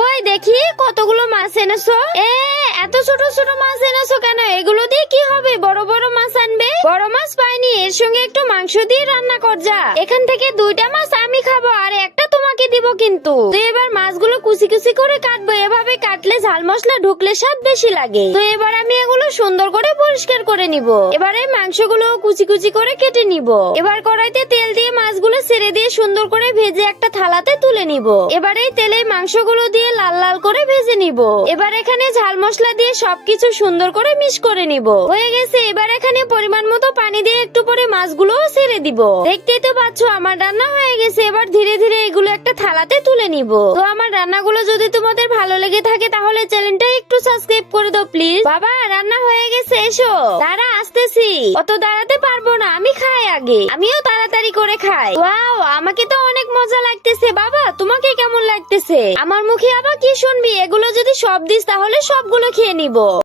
কই দেখি কতগুলো মাছ এনেছো। এত ছোট ছোট মাছ এনেছো কেন? এগুলো দিয়ে কি হবে? বড় বড় মাছ আনবে। বড় মাছ পাইনি, এর সঙ্গে একটু মাংস দিয়ে রান্না কর যা। এখান থেকে 2টা মাছ আমি খাবো আর একটা তোমাকে দিব। কিন্তু তো এবার মাছগুলো কুচি কুচি করে কাটবো। এভাবে কাটলে ঝাল মশলা ঢুকলে স্বাদ বেশি লাগে। তো এবার আমি এগুলো সুন্দর করে পরিষ্কার করে নিব। এবারে মাংসগুলো কুচি কুচি করে কেটে নিব। এবার কড়াইতে তেল দিয়ে মাছগুলো ছেড়ে দিয়ে সুন্দর করে ভেজে একটা থালাতে তুলে নিব। এবারে তেলে মাংসগুলো দিয়ে লাল লাল করে ভেজে নিব। এবার এখানে ঝাল মশলা দিয়ে সবকিছু সুন্দর করে মিক্স করে নিব। হয়ে গেছে। এবার এখানে পরিমাণ মতো পানি দিয়ে একটু পরে মাছগুলো ছেড়ে দিব। দেখতেই তো পাচ্ছ আমার রান্না হয়ে গেছে। এবার ধীরে ধীরে এগুলো একটা থালাতে তুলে নিব। তো আমার রান্নাগুলো যদি তোমাদের ভালো লেগে থাকে তাহলে চ্যানেলটা একটু সাবস্ক্রাইব করে দাও প্লিজ। বাবা রান্না হয়ে গেছে, এসো। দাঁড়া আসতেছি। অত দাঁড়াতে পারবো না, আমি খাই আগে। আমিও তাড়াতাড়ি করে খাই। ওয়াও, আমাকে তো অনেক মজা লাগতেছে। বাবা তোমাকে কেমন লাগতেছে? আমার মুখে আবার কি শুনবি? এগুলো যদি সব দিস তাহলে সবগুলো খেয়ে নিব।